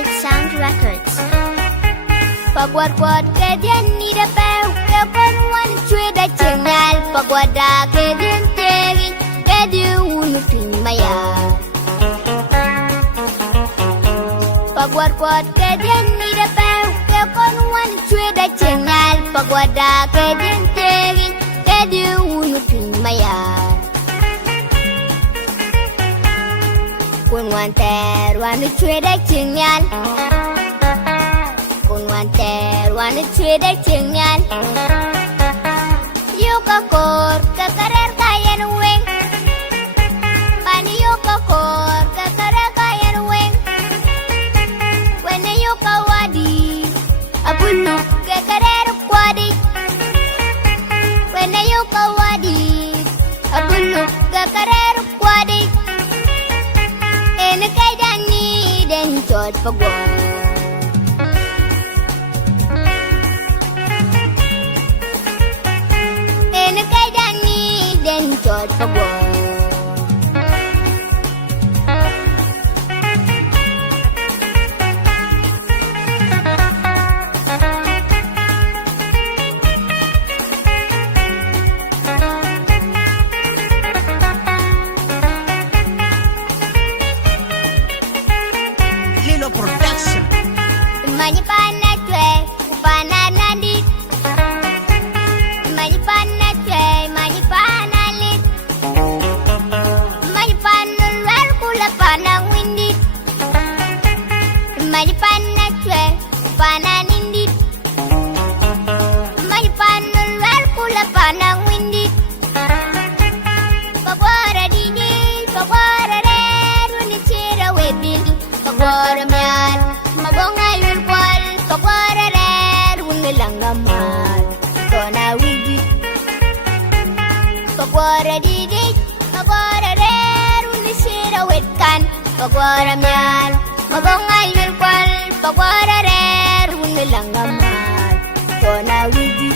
Smith Sound Records. Pagwat-gwat ke dien ni da peu ke panuan cue da cengal. Pagwada ke dien teri ke dien unu maya. Pagwat-gwat ke dien ni da peu ke panuan cue da cengal. Pagwada ke dien teri ke dien unu maya. Kun wanter wanu cue da cengal. Kun wanter wanu cue da cengal. Yo kakor kakarer kayan weng. Pani yo kakor kakarer kayan weng. Wene yo kawadi abunu kakarer kwadi. Wene yo kawadi abunu kakarer kwadi. Ene kay dani den chot pagwa. Ene kay dani den chot pagwa. Production. Mani pana tue, pana nandit. Mani pana tue, mani pana lit. Mani pana luar kula pana windit. Mani pana tue, pana nindit. Mani pana luar kula pana windit. Pagwara didi, pagwara red, wuni chira webil. Pagwara mian, mabonga yulkwal. Pagwara red, wuni langaman. Kona widi. Pagwara didi, pagwara red, wuni chira wetkan. Pagwara mian, mabonga yulkwal. Pagwara red, wuni langaman. Kona widi.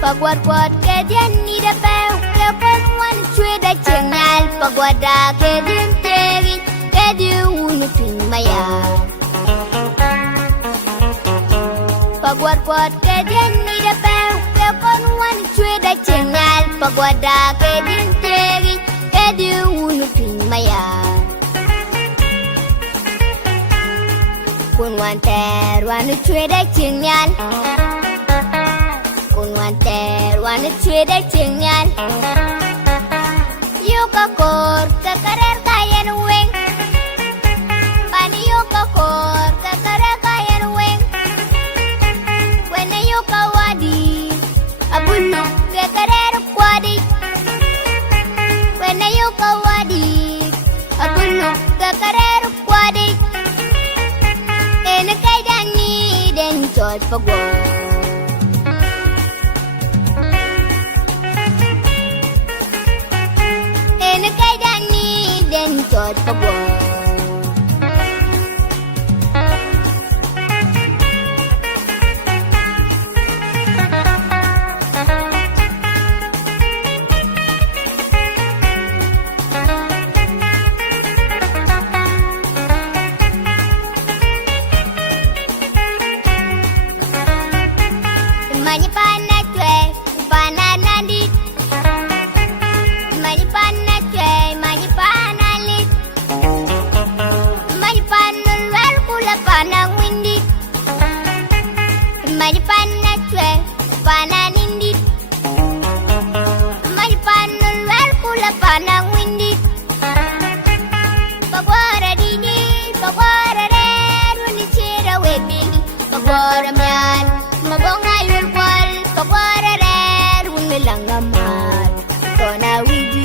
Pagwat-gwat ke dien ni da peu ke panuan cue da cengal. Pagwada ke dien teri ke dien unu maya. Pagwat-gwat ke dien ni da peu ke panuan cue da cengal. Pagwada ke dien teri ke dien unu maya. Kun wanter wanu cue da cengal. Kun wanter wanu cue da cengal. Yo kakor kakarer kayan weng. Pani yo kakor kakarer kayan weng. Wene yo kawadi abunu kakarer kwadi. Wene yo kawadi abunu kakarer kwadi. Ene kay dani den chot pagwa. Ene kay dani den chot pagwa. Mani pana tue, pana nandit. Mani pana tue, mani pana lit. Mani pana luar kula pana windit. Mani pana tue, pana nindit. Mani pana luar kula pana windit. Pagwara didi, pagwara red, wuni chira webil. Pagwara mian, mabonga yulkwal. Pagwara red, wuni langaman. Kona widi.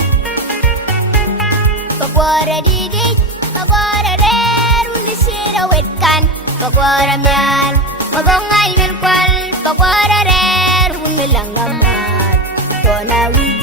Pagwara didi, pagwara red, wuni chira wetkan. Pagwara mian, mabonga yulkwal. Pagwara red, wuni langaman. Kona widi.